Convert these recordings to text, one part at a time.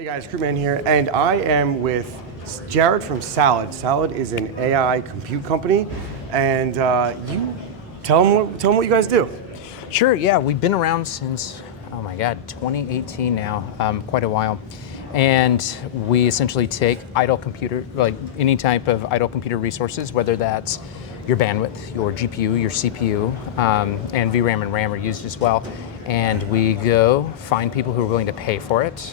Hey guys, Krootman here, and I am with Jared from Salad. Salad is an AI compute company, and you tell them what you guys do. Sure, yeah, we've been around since, oh my God, 2018 now, quite a while. And we essentially take idle computer, like any type of idle computer resources, whether that's your bandwidth, your GPU, your CPU, and VRAM and RAM are used as well. And we go find people who are willing to pay for it,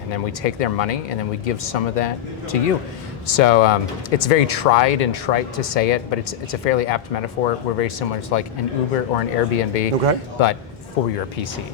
and then we take their money and then we give some of that to you. So it's very tried and trite to say it, but it's a fairly apt metaphor. We're very similar to like an Uber or an Airbnb, Okay. but for your PC.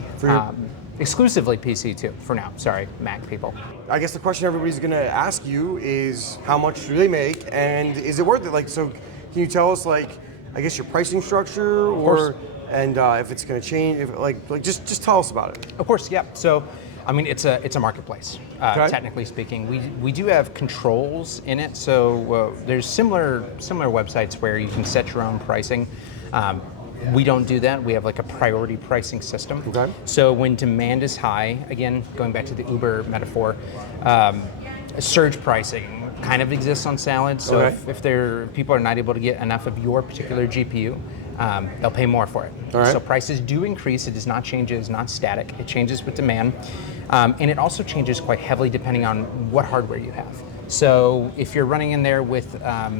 Exclusively PC too, for now. Sorry, Mac people. I guess the question everybody's gonna ask you is how much do they make, and is it worth it? Like, so can you tell us, like, I guess your pricing structure, or and if it's gonna change, if like just tell us about it. Of course, yeah. So, I mean, it's a marketplace, technically speaking. We do have controls in it. So there's similar websites where you can set your own pricing. We don't do that. We have like a priority pricing system. Okay. So when demand is high, again, going back to the Uber metaphor, surge pricing kind of exists on Salad. So if people are not able to get enough of your particular GPU, they'll pay more for it. All right. So prices do increase. It does not change. It is not static. It changes with demand. And it also changes quite heavily depending on what hardware you have. So if you're running in there with, I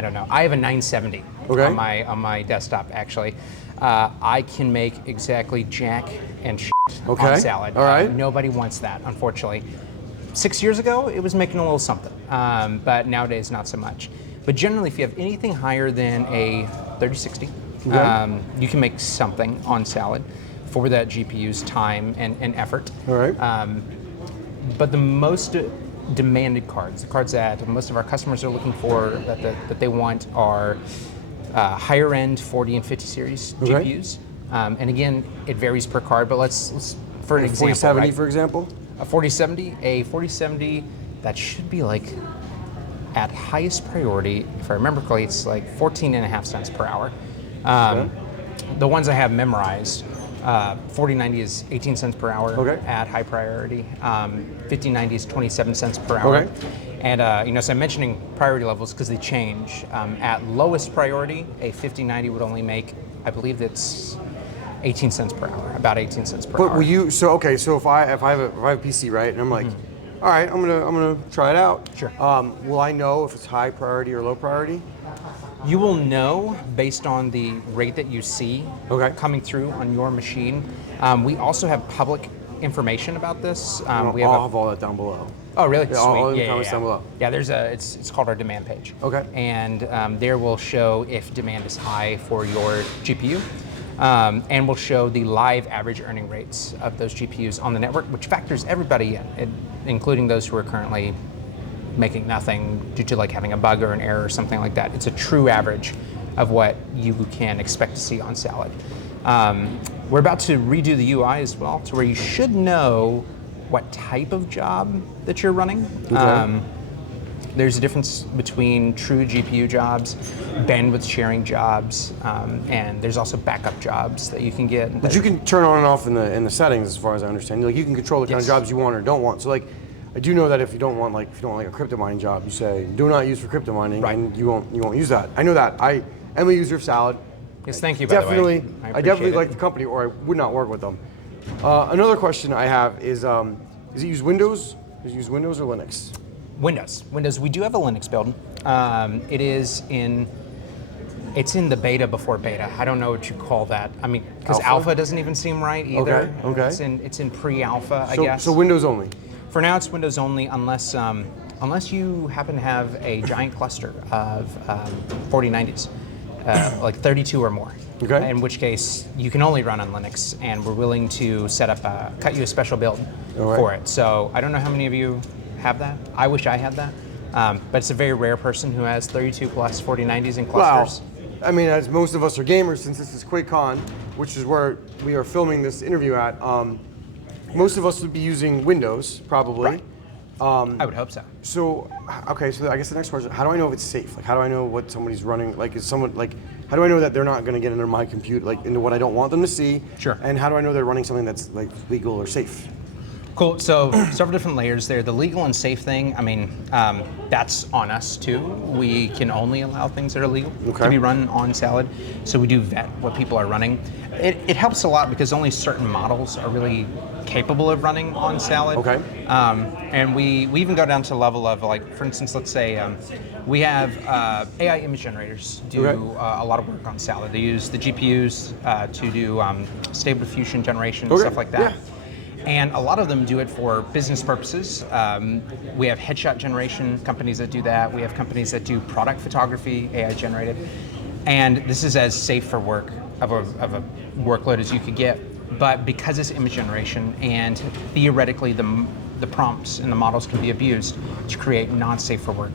don't know, I have a 970 on my desktop actually. I can make exactly jack and shit on Salad. All right. Nobody wants that, unfortunately. 6 years ago, it was making a little something, but nowadays not so much. But generally, if you have anything higher than a 3060, you can make something on Salad for that GPU's time and effort. All right. But the most demanded cards, the cards that most of our customers are looking for, that they want, are higher end 40 and 50 series GPUs. And again, it varies per card, but let's for an example. 4070, for example? A 4070, that should be like, at highest priority, if I remember correctly, it's like 14.5 cents per hour. The ones I have memorized, 4090 is 18 cents per hour at high priority. 5090 is 27 cents per hour. And so I'm mentioning priority levels because they change. At lowest priority, a 5090 would only make, I believe that's 18 cents per hour, about 18 cents per hour. But will you? So if I have a PC, right, and I'm like, all right, I'm gonna try it out. Sure. Will I know if it's high priority or low priority? You will know based on the rate that you see coming through on your machine. We also have public information about this. I'll have all that down below. Oh, really? Yeah, Sweet. all the comments down below. Yeah, there's it's called our demand page. Okay. And there will show if demand is high for your GPU. And we'll show the live average earning rates of those GPUs on the network, which factors everybody in, including those who are currently making nothing due to like having a bug or an error or something like that. It's a true average of what you can expect to see on Salad. We're about to redo the UI as well, to where you should know what type of job that you're running. There's a difference between true GPU jobs, bandwidth sharing jobs, and there's also backup jobs that you can get. But you can turn on and off in the settings, as far as I understand. Like, you can control the kind of jobs you want or don't want. So like, I do know that if you don't want like a crypto mining job, you say do not use for crypto mining, and you won't use that. I know that. I am a user of Salad. Yes, thank you. By the way, I definitely like the company, or I would not work with them. Another question I have is it use Windows? Does it use Windows or Linux? Windows. We do have a Linux build. It's in the beta before beta. I don't know what you call that. I mean, because alpha doesn't even seem right either. It's in pre-alpha, I guess. So Windows only. For now, it's Windows only, unless you happen to have a giant cluster of 4090s, like 32 or more. In which case, you can only run on Linux, and we're willing to cut you a special build for it. So I don't know how many of you have that. I wish I had that. But it's a very rare person who has 32 plus 4090s in clusters. Well, I mean, as most of us are gamers, since this is Quakecon, which is where we are filming this interview at, most of us would be using Windows, probably. I would hope so. So I guess the next question, how do I know if it's safe? Like, how do I know what somebody's running? Like, how do I know that they're not going to get into my computer, like into what I don't want them to see? Sure. And how do I know they're running something that's like legal or safe? Cool. So several different layers there. The legal and safe thing, I mean, that's on us too. We can only allow things that are legal to be run on Salad. So we do vet what people are running. It helps a lot because only certain models are really capable of running on Salad. Okay. And we even go down to the level of, like, for instance, let's say we have AI image generators do a lot of work on Salad. They use the GPUs to do stable diffusion generation and stuff like that. Yeah. And a lot of them do it for business purposes. We have headshot generation companies that do that. We have companies that do product photography, AI generated. And this is as safe for work of a workload as you could get. But because it's image generation and theoretically the prompts and the models can be abused to create non-safe for work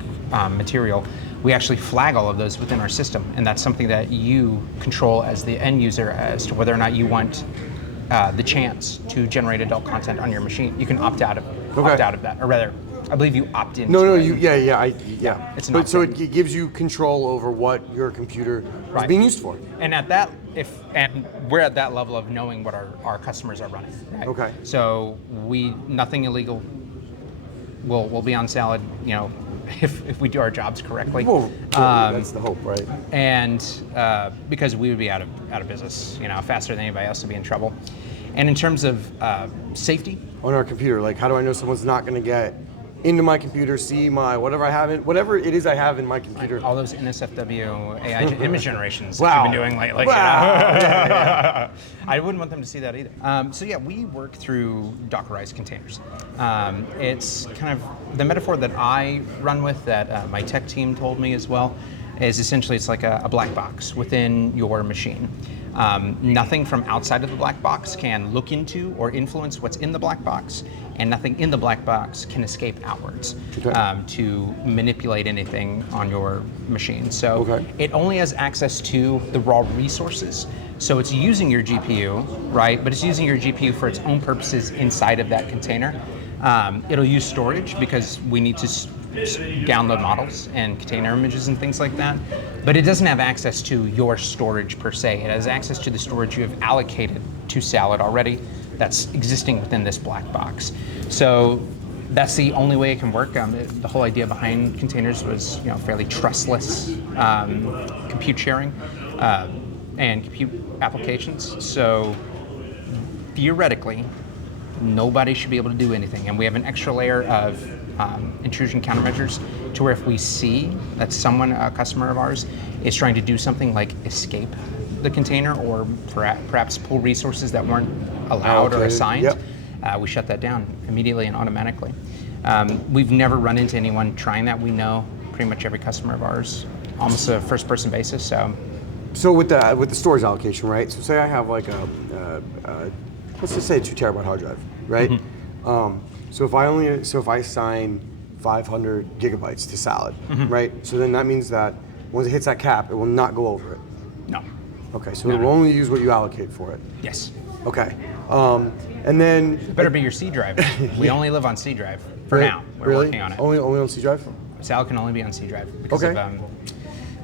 material, we actually flag all of those within our system. And that's something that you control as the end user as to whether or not you want the chance to generate adult content on your machine. You can opt out of that, or rather, I believe you opt in. No, it. yeah. It's but so it gives you control over what your computer is being used for. And and we're at that level of knowing what our customers are running. Right? Okay. So nothing illegal will be on Salad. You know, if we do our jobs correctly. Well, that's the hope, right? And because we would be out of business, you know, faster than anybody else to be in trouble. And in terms of safety, on our computer, like how do I know someone's not going to get into my computer, see my whatever it is I have in my computer? All those NSFW AI image generations Wow. that you've been doing lately. Wow. You know? I wouldn't want them to see that either. So yeah, we work through Dockerized containers. It's kind of the metaphor that I run with, that my tech team told me as well, is essentially it's like a black box within your machine. Nothing from outside of the black box can look into or influence what's in the black box, and nothing in the black box can escape outwards to manipulate anything on your machine. So it only has access to the raw resources. So it's using your GPU, right? But it's using your GPU for its own purposes inside of that container. It'll use storage because we need to download models and container images and things like that. But it doesn't have access to your storage per se. It has access to the storage you have allocated to Salad already that's existing within this black box. So that's the only way it can work. The whole idea behind containers was, you know, fairly trustless compute sharing and compute applications. So theoretically, nobody should be able to do anything. And we have an extra layer of intrusion countermeasures to where if we see that someone, a customer of ours, is trying to do something like escape the container or perhaps pull resources that weren't allowed or assigned, we shut that down immediately and automatically. We've never run into anyone trying that. We know pretty much every customer of ours, almost a first-person basis. So with the storage allocation, right? So say I have like let's just say a 2 terabyte hard drive, right? So if I assign 500 gigabytes to Salad, right? So then that means that once it hits that cap, it will not go over it. No. Okay, so it will only use what you allocate for it. Yes. Okay, and then it better be your C drive. We only live on C drive for now. We're working on it. Only on C drive? Salad can only be on C drive because of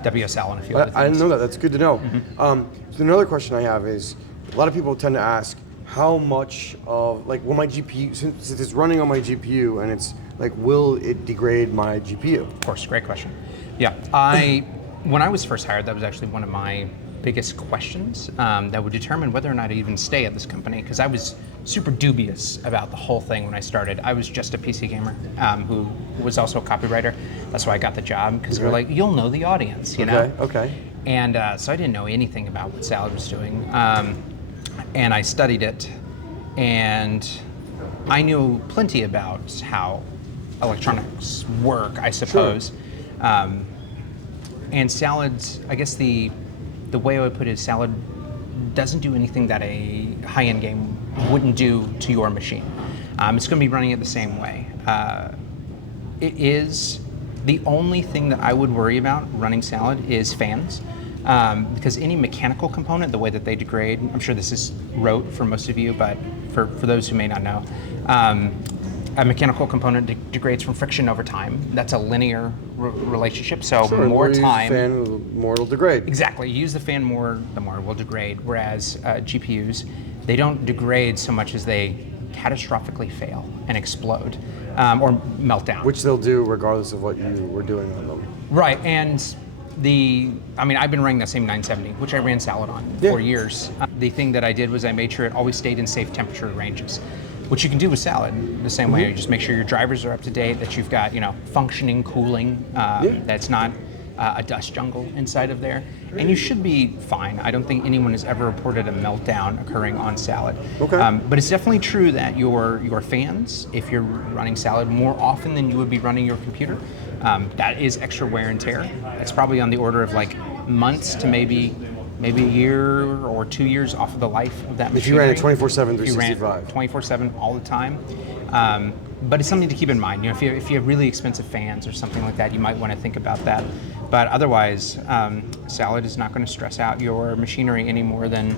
WSL and a few other things. I didn't know that. That's good to know. So another question I have is, a lot of people tend to ask, how much of, like, will my GPU, since it's running on my GPU, and it's like, will it degrade my GPU? Of course, great question. Yeah, when I was first hired, that was actually one of my biggest questions that would determine whether or not I even stay at this company, because I was super dubious about the whole thing when I started. I was just a PC gamer who was also a copywriter. That's why I got the job, because they were like, you'll know the audience, you know? Okay. And so I didn't know anything about what Salad was doing. And I studied it, and I knew plenty about how electronics work, I suppose. And Salad, I guess the way I would put it is Salad doesn't do anything that a high-end game wouldn't do to your machine. It's going to be running it the same way. It is the only thing that I would worry about running Salad is fans. Because any mechanical component, the way that they degrade, I'm sure this is rote for most of you, but for those who may not know, a mechanical component degrades from friction over time. That's a linear relationship, so more time. Use the fan, the more it'll degrade. Exactly, you use the fan more, the more it will degrade, whereas GPUs, they don't degrade so much as they catastrophically fail and explode or melt down. Which they'll do regardless of what you were doing on them. Right, and I've been running that same 970, which I ran Salad on for years. The thing that I did was I made sure it always stayed in safe temperature ranges, which you can do with Salad the same way. You just make sure your drivers are up to date, that you've got functioning cooling, that's not a dust jungle inside of there, and you should be fine. I don't think anyone has ever reported a meltdown occurring on Salad. Okay. But it's definitely true that your fans, if you're running Salad more often than you would be running your computer, that is extra wear and tear. It's probably on the order of like months to maybe a year or 2 years off of the life of that If you machinery. ran it 24/7, If you ran 365. 24/7 all the time. But it's something to keep in mind. If you have really expensive fans or something like that, you might want to think about that. But otherwise, Salad is not going to stress out your machinery any more than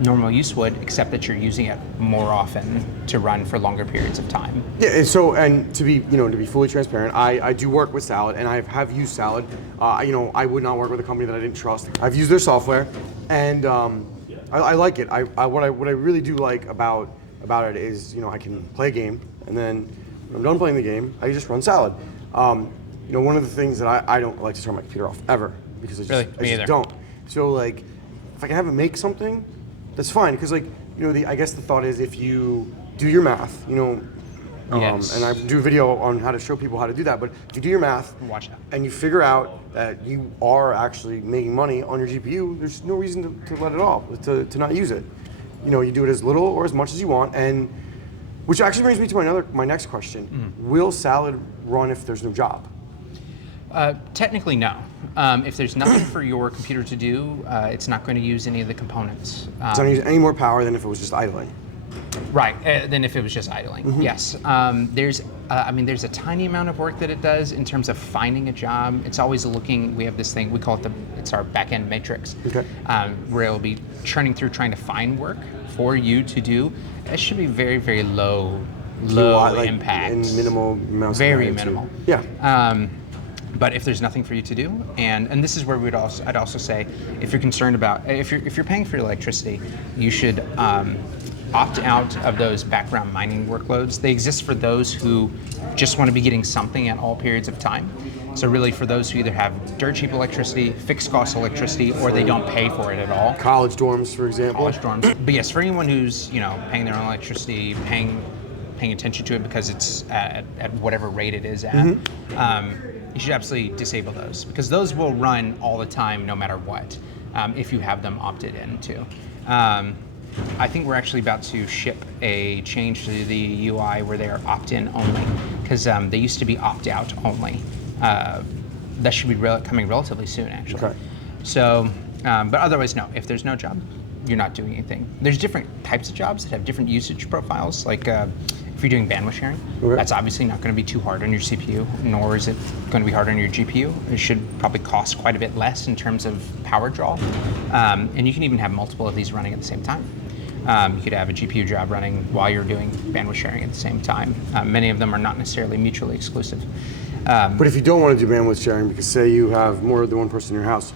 normal use would, except that you're using it more often to run for longer periods of time. Yeah, and to be fully transparent, I do work with Salad, and I have used Salad. I would not work with a company that I didn't trust. I've used their software, and I like it. What I really do like about it is I can play a game, and then when I'm done playing the game, I just run Salad. One of the things that I don't like to turn my computer off ever, because I just don't. So like, if I can have it make something, that's fine, because I guess the thought is if you do your math, Yes. and I do a video on how to show people how to do that, but if you do your math, Watch that. and you figure out that you are actually making money on your GPU, there's no reason to let it off, to not use it. You do it as little or as much as you want, and which actually brings me to my next question. Will Salad run if there's no job? Technically, no. If there's nothing for your computer to do, it's not going to use any of the components. It's not going to use any more power than if it was just idling. Right, than if it was just idling. Yes. There's a tiny amount of work that it does in terms of finding a job. It's always looking. We have this thing we call it's our back-end matrix, Okay. where it'll be churning through trying to find work for you to do. It should be very, very low impact and minimal amounts. Very of minimal. Yeah. But if there's nothing for you to do, and this is where I'd also say, if you're concerned about, if you're paying for your electricity, you should opt out of those background mining workloads. They exist for those who just want to be getting something at all periods of time. So really for those who either have dirt cheap electricity, fixed cost electricity, or they don't pay for it at all. College dorms, for example. College dorms. But yes, for anyone who's paying their own electricity, paying attention to it because it's at whatever rate it is at, you should absolutely disable those, because those will run all the time no matter what, if you have them opted into. I think we're actually about to ship a change to the UI where they are opt-in only, because they used to be opt-out only. That should be coming relatively soon, actually. Okay. So, but otherwise, no. If there's no job, you're not doing anything. There's different types of jobs that have different usage profiles. Like if you're doing bandwidth sharing, that's obviously not going to be too hard on your CPU, nor is it going to be hard on your GPU. It should probably cost quite a bit less in terms of power draw. And you can even have multiple of these running at the same time. You could have a GPU job running while you're doing bandwidth sharing at the same time. Many of them are not necessarily mutually exclusive. But if you don't want to do bandwidth sharing, because say you have more than one person in your house,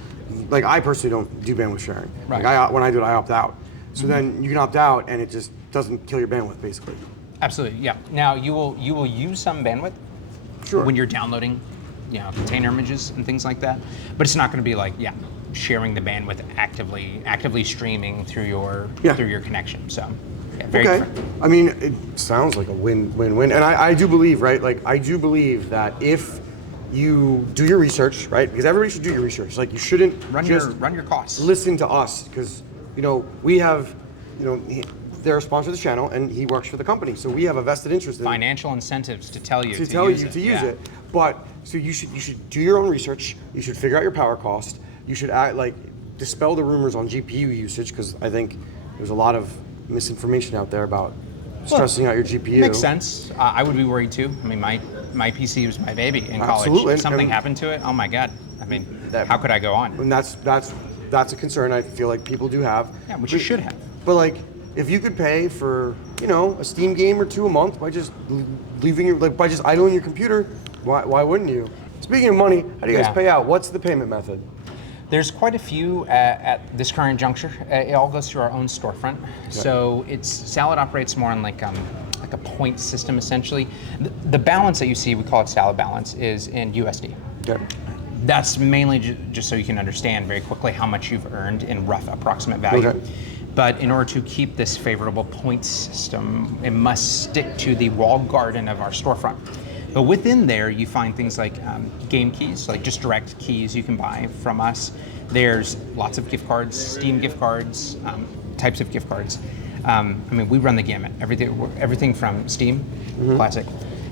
like I personally don't do bandwidth sharing. Right. Like when I do it, I opt out. So then you can opt out, and it just doesn't kill your bandwidth, basically. Absolutely, yeah. Now you will use some bandwidth when you're downloading, container images and things like that. But it's not going to be like sharing the bandwidth actively streaming through your connection. So very different. I mean, it sounds like a win-win-win, and I do believe, right? Like I do believe that if you do your research, right? Because everybody should do your research. Like you shouldn't run your costs. Listen to us, because we have, they're a sponsor of the channel, and he works for the company, so we have a vested interest in financial incentives to tell you to use it. But so you should do your own research. You should figure out your power cost. You should dispel the rumors on GPU usage, because I think there's a lot of misinformation out there about stressing out your GPU. Makes sense. I would be worried too. I mean, my PC was my baby in college. Absolutely. If something happened to it, oh my God. I mean, how could I go on? And that's a concern I feel like people do have. Yeah, which you should have. But if you could pay for a Steam game or two a month by just by just idling your computer, why wouldn't you? Speaking of money, how do you guys pay out? What's the payment method? There's quite a few at this current juncture. It all goes through our own storefront. Okay. So Salad operates more on like a point system essentially. The balance that you see, we call it salad balance, is in USD. Okay. That's mainly just so you can understand very quickly how much you've earned in rough approximate value. Okay. But in order to keep this favorable points system, it must stick to the walled garden of our storefront. But within there, you find things like game keys, like just direct keys you can buy from us. There's lots of gift cards, Steam gift cards, types of gift cards. I mean, we run the gamut. Everything from Steam, classic,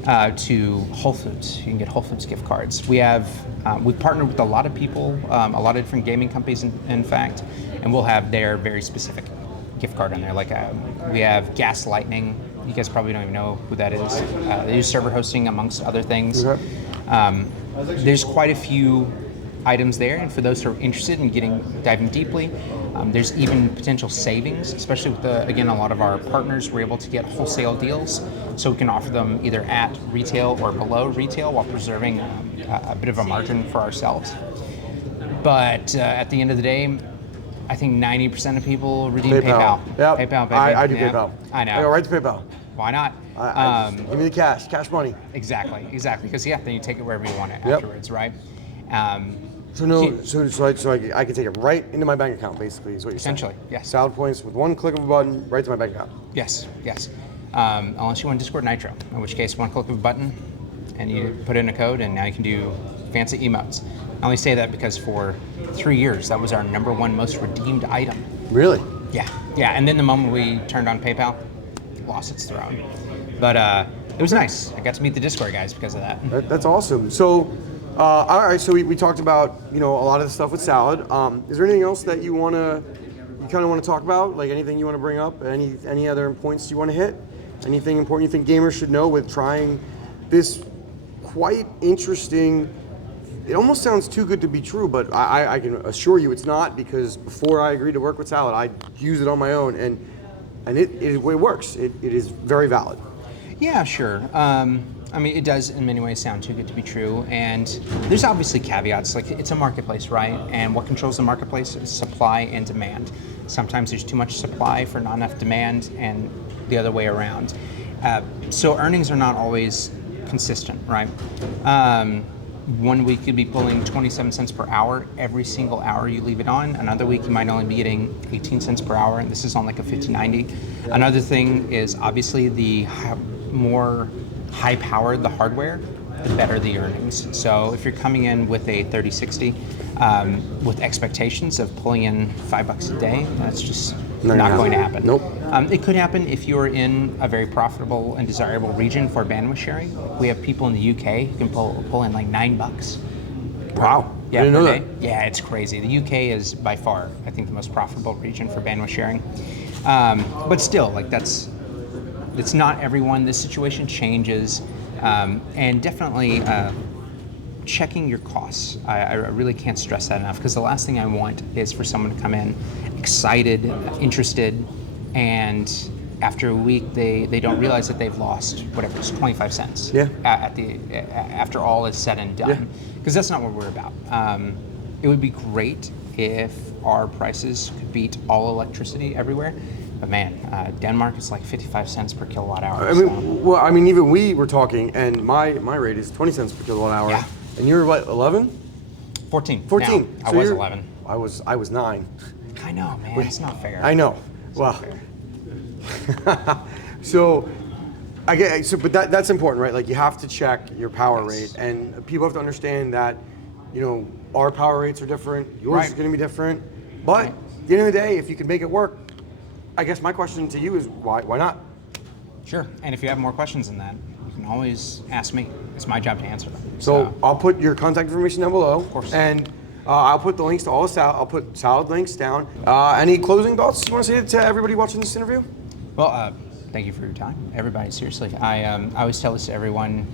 to Whole Foods. You can get Whole Foods gift cards. We've partnered with a lot of people, a lot of different gaming companies, in fact, and we'll have their very specific gift card on there. Like we have Gas Lightning. You guys probably don't even know who that is. They use server hosting amongst other things. Okay. There's quite a few items there, and for those who are interested in diving deeply, there's even potential savings, especially with again, a lot of our partners were able to get wholesale deals, so we can offer them either at retail or below retail while preserving a bit of a margin for ourselves. But at the end of the day, I think 90% of people redeem PayPal. Yep. PayPal, baby. I do Yep. PayPal. I know. I go right to PayPal. Why not? Give me the cash money. Exactly. Because then you take it wherever you want it Yep. afterwards, right? So I can take it right into my bank account, basically, is what you're saying. Essentially, yes. Salad points with one click of a button, right to my bank account. Yes. Unless you want Discord Nitro, in which case one click of a button and you put in a code and now you can do fancy emotes. I only say that because for 3 years, that was our #1 most redeemed item. Really? Yeah, and then the moment we turned on PayPal, lost its throne. But it was nice. I got to meet the Discord guys because of that. That's awesome. So, all right. So we talked about a lot of the stuff with salad. Is there anything else that you kind of want to talk about? Like anything you want to bring up? Any other points you want to hit? Anything important you think gamers should know with trying this quite interesting? It almost sounds too good to be true, but I can assure you it's not, because before I agreed to work with Salad, I used it on my own, and it works. It is very valid. Yeah, sure. I mean, it does in many ways sound too good to be true, and there's obviously caveats. Like, it's a marketplace, right? And what controls the marketplace is supply and demand. Sometimes there's too much supply for not enough demand, and the other way around. So earnings are not always consistent, right? 1 week you'd be pulling 27 cents per hour every single hour you leave it on. Another week you might only be getting 18 cents per hour, and this is on like a 50/90. Another thing is obviously the more high-powered the hardware, the better the earnings. So if you're coming in with a 3060 with expectations of pulling in $5 a day, that's just not going to happen. Nope. It could happen if you're in a very profitable and desirable region for bandwidth sharing. We have people in the UK who can pull in like $9. Wow. Yeah, I didn't know per day. that. Yeah, it's crazy. The UK is by far, I think, the most profitable region for bandwidth sharing. But still, like it's not everyone. This situation changes, and definitely checking your costs. I really can't stress that enough, because the last thing I want is for someone to come in excited, interested, and after a week they don't realize that they've lost whatever it's 25 cents. Yeah. After all is said and done, because that's not what we're about. It would be great if our prices could beat all electricity everywhere. But man, Denmark is like 55 cents per kilowatt hour. I mean, even we were talking, and my rate is 20 cents per kilowatt hour. Yeah. And you're what, 11? 14. 14. Now, So I was you're- 11. I was 9. I know, man. It's not fair. I know. Well, so but that's important, right? Like, you have to check your power rate, and people have to understand that, our power rates are different. Yours is going to be different. But at the end of the day, if you can make it work, I guess my question to you is why not? Sure. And if you have more questions than that, you can always ask me. It's my job to answer them. So I'll put your contact information down below. Of course. And I'll put the links to all the salad. I'll put salad links down. Any closing thoughts you want to say to everybody watching this interview? Well, thank you for your time, everybody. Seriously, I always tell this to everyone,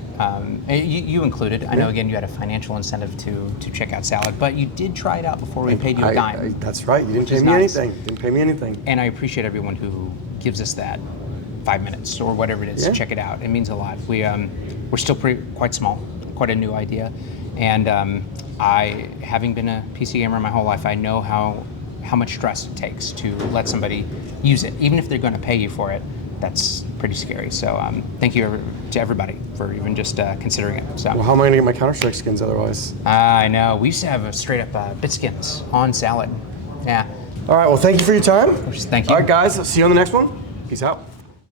you included. I know, again, you had a financial incentive to check out Salad, but you did try it out before we paid you a dime. That's right. You didn't which pay is me nice. anything. Didn't pay me anything. And I appreciate everyone who gives us that 5 minutes or whatever it is to check it out. It means a lot. We're still quite small, quite a new idea, and I, having been a PC gamer my whole life, I know how much stress it takes to let somebody use it, even if they're going to pay you for it. that's pretty scary. So thank you to everybody for even just considering it. So Well, how am I gonna get my Counter-Strike skins otherwise? I know we used to have a straight up bit skins on salad. Yeah. All right, well, thank you for your time. Thank you. All right, guys, see you on the next one. Peace out.